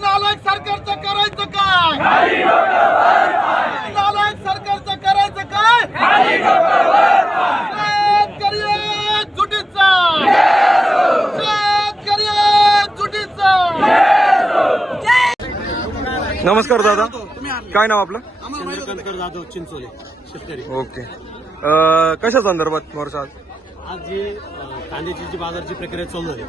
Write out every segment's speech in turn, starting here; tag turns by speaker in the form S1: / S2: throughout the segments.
S1: नालायक सरकारचं करायचं काय? नालायक सरकारचं करायचं काय? नमस्कार दादा. काय नाव आपलं?
S2: चंद्रकांत जाधव चिंचोली शेतकरी.
S1: ओके. कशा संदर्भात मोर्चा आज?
S2: आज जी कांद्याची जी बाजारची प्रक्रिया चालू झाली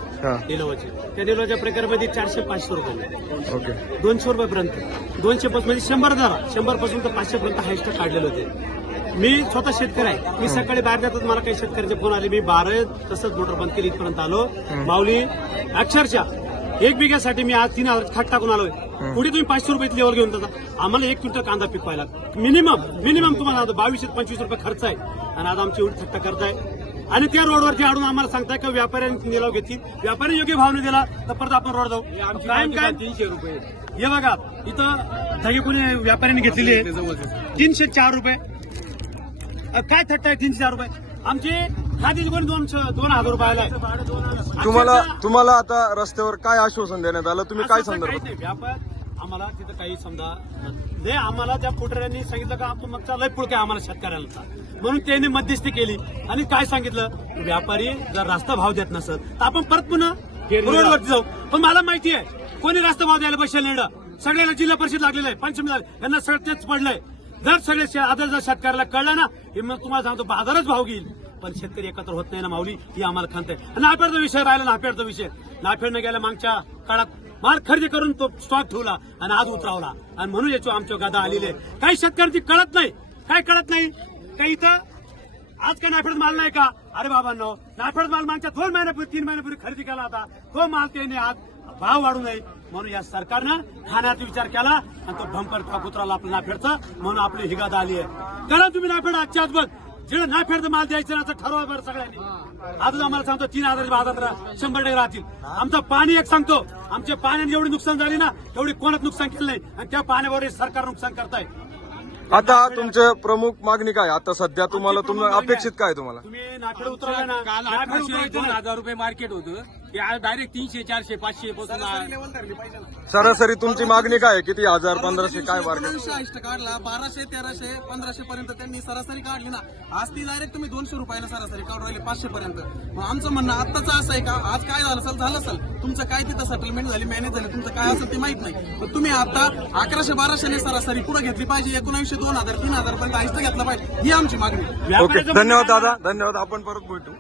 S2: निलवाची त्या निलवाच्या प्रक्रियेमध्ये चारशे पाचशे रुपये
S1: ओके.
S2: दोनशे रुपयापर्यंत. दोनशे पासून म्हणजे शंभर धरा शंभरपासून तर पाचशे पर्यंत हायस्ट काढलेले होते. मी स्वतः शेतकरी आहे. मी सकाळी बाहेर जातात मला काही शेतकऱ्याचे फोन आले. मी बारा तसंच मोटर बंद केली इथपर्यंत आलो. माऊली अक्षरशः एक बिघ्यासाठी मी आज तीन हजार खाट टाकून आलोय. पुढे तुम्ही पाचशे रुपये लेवल घेऊन जाता. आम्हाला एक क्विंटल कांदा पिकवायला मिनिमम मिनिमम तुम्हाला आता बावीसशे पंचवीस रुपये खर्च आहे. आणि आज आमची एवढी थट्टा करताय. आणि त्या रोडवरती आडून आम्हाला सांगताय का व्यापाऱ्यांनी निलाव घेतली. व्यापाऱ्याने योग्य भाव नाही दिला तर परत आपण रोड जाऊ. कायम काय तीनशे रुपये. हे बघा इथं धगे कोणी व्यापाऱ्यांनी घेतलेली आहे. तीनशे चार रुपये. काय थट्टा आहे तीनशे चार रुपये? आमचे खादीच कोणी दोनशे दोन हजार रुपये आलाय.
S1: तुम्हाला तुम्हाला आता रस्त्यावर काय आश्वासन देण्यात आलं? तुम्ही काय
S2: नाही. व्यापार आम्हाला तिथं काही समजा नाही आम्हाला त्या पुढाऱ्यांनी सांगितलं का आपण मागचा लय पुळके आम्हाला शेतकऱ्याला म्हणून त्यांनी मध्यस्थी केली. आणि काय सांगितलं? व्यापारी जर रास्ता भाव देत नसत तर आपण परत पुन्हा रोडवरती जाऊ. पण मला माहिती आहे कोणी रास्ता भाव द्यायला बसेल नाही सगळ्याला जिल्हा परिषद लागलेलं आहे पंचमी लागले. यांना सगळं तेच पडलंय. जर सगळे आता जर शेतकऱ्याला कळलं ना हे मग तुम्हाला सांगतो बाजारच भाव घेईल. पण शेतकरी एकत्र होत नाही ना माऊली ही आम्हाला खंत आहे. नाफेडचा विषय राहिला नाफेडचा विषय. नाफेडनं गेल्या मागच्या काळात माल खरेदी करून तो स्टॉक ठेवला आणि आज उतरावला. आणि म्हणून याची आमच्या गादा आलेले आहे. काही शेतकऱ्यांची कळत नाही. काय कळत नाही? काही इथं आज काय नाफेड माल नाही का? अरे बाबांनो नाफेड माल मागच्या दोन महिन्यापूर्वी तीन महिन्यापूर्वी खरेदी केला होता. तो माल त्याने आज भाव वाढू नये म्हणून या सरकारनं खाण्याचा विचार केला आणि तो भंपर टाक उतराला आपलं नाफेडचा. म्हणून आपली ही गादा आली आहे. करा तुम्ही नाफेड आजच्या आज बघ जेवढं नाफेडचं माल द्यायचं ना असं ठरवा बरं सगळ्यांनी. आजच आम्हाला सांगतो तीन हजार बाजार रा- शंभर टक्के राहतील. आमचं पाणी एक सांगतो आमच्या पाण्याने जेवढी नुकसान झाली ना तेवढी कोणाच नुकसान केलं नाही आणि त्या पाण्यावर हे सरकार नुकसान करताय.
S1: आता तुमचे प्रमुख मागणी काय? आता सध्या तुम्हाला तुम्हाला अपेक्षित काय तुम्हाला?
S2: तुम्ही नाफेड उतरवलं ना
S3: काल अठराशे. हजार रुपये मार्केट होतं. ते आज डायरेक्ट तीनशे चारशे पाचशे पासून
S1: सरासरी तुमची मागणी काय आहे? किती हजार पंधराशे काय मार्केट
S4: दोनशे हायस्ट काढला बाराशे तेराशे पंधराशे पर्यंत त्यांनी सरासरी काढली ना. आज ती डायरेक्ट तुम्ही दोनशे रुपयाला सरासरी काढून राहिले पाचशे पर्यंत. मग आमचं म्हणणं आत्ताच असं आहे का? आज काय झालं असेल झालं असेल. तुमचं काय तिथं सेटलमेंट झाली मॅनेज झाली तुमचं काय असेल ते माहीत नाही. पण तुम्ही आता अकराशे बाराशेने सरासरी पुढे घेतली पाहिजे एकोणऐंशी दोन हजार तीन हजार पर्यंत हायस्ट घेतला पाहिजे. ही आमची मागणी
S1: ओके धन्यवाद दादा धन्यवाद. आपण परत भेटू